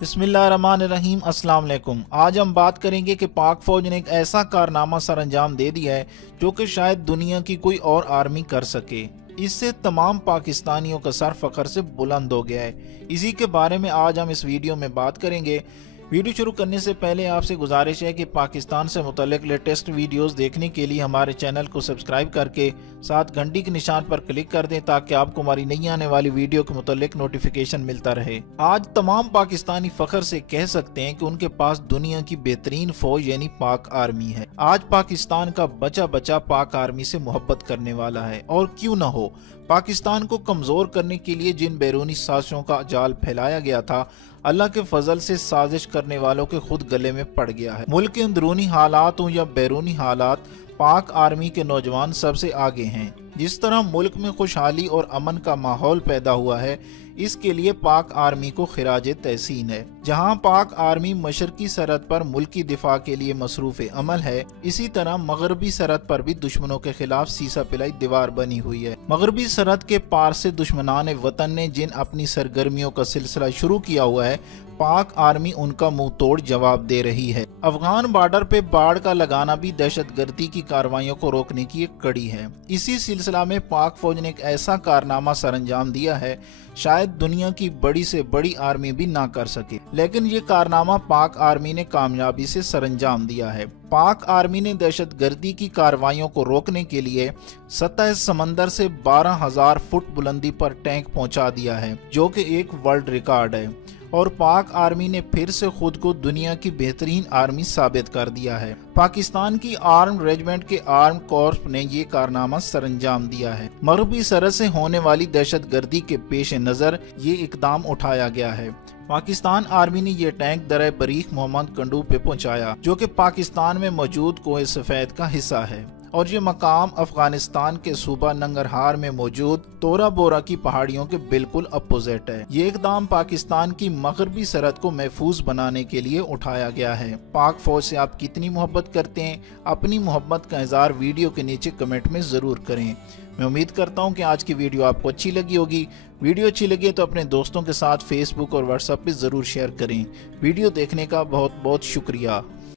बिस्मिल्लाहिर्रहमानिर्रहीम। अस्सलाम वालेकुम। आज हम बात करेंगे कि पाक फौज ने एक ऐसा कारनामा सर अंजाम दे दिया है जो कि शायद दुनिया की कोई और आर्मी कर सके। इससे तमाम पाकिस्तानियों का सर फख्र से बुलंद हो गया है। इसी के बारे में आज हम इस वीडियो में बात करेंगे। वीडियो शुरू करने से पहले आपसे गुजारिश है कि पाकिस्तान से मुतल्लिक लेटेस्ट वीडियोस देखने के लिए हमारे चैनल को सब्सक्राइब करके साथ घंटी के निशान पर क्लिक कर दें ताकि आपको हमारी नई आने वाली वीडियो के मुतल्लिक नोटिफिकेशन मिलता रहे। आज तमाम पाकिस्तानी फख्र से कह सकते हैं कि उनके पास दुनिया की बेहतरीन फौज यानी पाक आर्मी है। आज पाकिस्तान का बचा बचा पाक आर्मी से मोहब्बत करने वाला है, और क्यों न हो। पाकिस्तान को कमजोर करने के लिए जिन बैरूनी साजिशों का जाल फैलाया गया था, अल्लाह के फजल से साजिश करने वालों के खुद गले में पड़ गया है। मुल्क के अंदरूनी हालात हो या बैरूनी हालात, पाक आर्मी के नौजवान सबसे आगे हैं। जिस तरह मुल्क में खुशहाली और अमन का माहौल पैदा हुआ है, इसके लिए पाक आर्मी को खिराज तहसीन है। जहां पाक आर्मी मशरकी सरहद पर मुल्की दिफा के लिए मसरूफ अमल है, इसी तरह मगरबी सरहद पर भी दुश्मनों के खिलाफ सीसा पिलाई दीवार बनी हुई है। मगरबी सरहद के पार से दुश्मनान वतन ने जिन अपनी सरगर्मियों का सिलसिला शुरू किया हुआ है, पाक आर्मी उनका मुंह तोड़ जवाब दे रही है। अफगान बॉर्डर पे बाढ़ का लगाना भी दहशतगर्दी की कार्रवाइयों को रोकने की एक कड़ी है। इसी सिलसिला में पाक फौज ने एक ऐसा कारनामा सरअंजाम दिया है शायद दुनिया की बड़ी से बड़ी आर्मी भी ना कर सके, लेकिन ये कारनामा पाक आर्मी ने कामयाबी से सरअंजाम दिया है। पाक आर्मी ने दहशतगर्दी की कार्रवाइयों को रोकने के लिए सतह समंदर से 12,000 फुट बुलंदी पर टैंक पहुंचा दिया है, जो कि एक वर्ल्ड रिकॉर्ड है। और पाक आर्मी ने फिर से खुद को दुनिया की बेहतरीन आर्मी साबित कर दिया है। पाकिस्तान की आर्म रेजिमेंट के आर्म कोर्स ने ये कारनामा सरअंजाम दिया है। मगरबी सरहद से होने वाली दहशतगर्दी के पेश नज़र ये इकदाम उठाया गया है। पाकिस्तान आर्मी ने ये टैंक दरे बरीक मोहम्मद कंडू पे पहुंचाया, जो कि पाकिस्तान में मौजूद कोहे सफेद का हिस्सा है, और ये मकाम अफगानिस्तान के सूबा नंगरहार में मौजूद तोरा बोरा की पहाड़ियों के बिल्कुल अपोजिट है। ये इकदाम पाकिस्तान की मगरबी सरहद को महफूज बनाने के लिए उठाया गया है। पाक फौज से आप कितनी मोहब्बत करते हैं, अपनी मोहब्बत का इज़हार वीडियो के नीचे कमेंट में ज़रूर करें। मैं उम्मीद करता हूँ कि आज की वीडियो आपको अच्छी लगी होगी। वीडियो अच्छी लगी तो अपने दोस्तों के साथ फेसबुक और व्हाट्सएप पे ज़रूर शेयर करें। वीडियो देखने का बहुत बहुत शुक्रिया।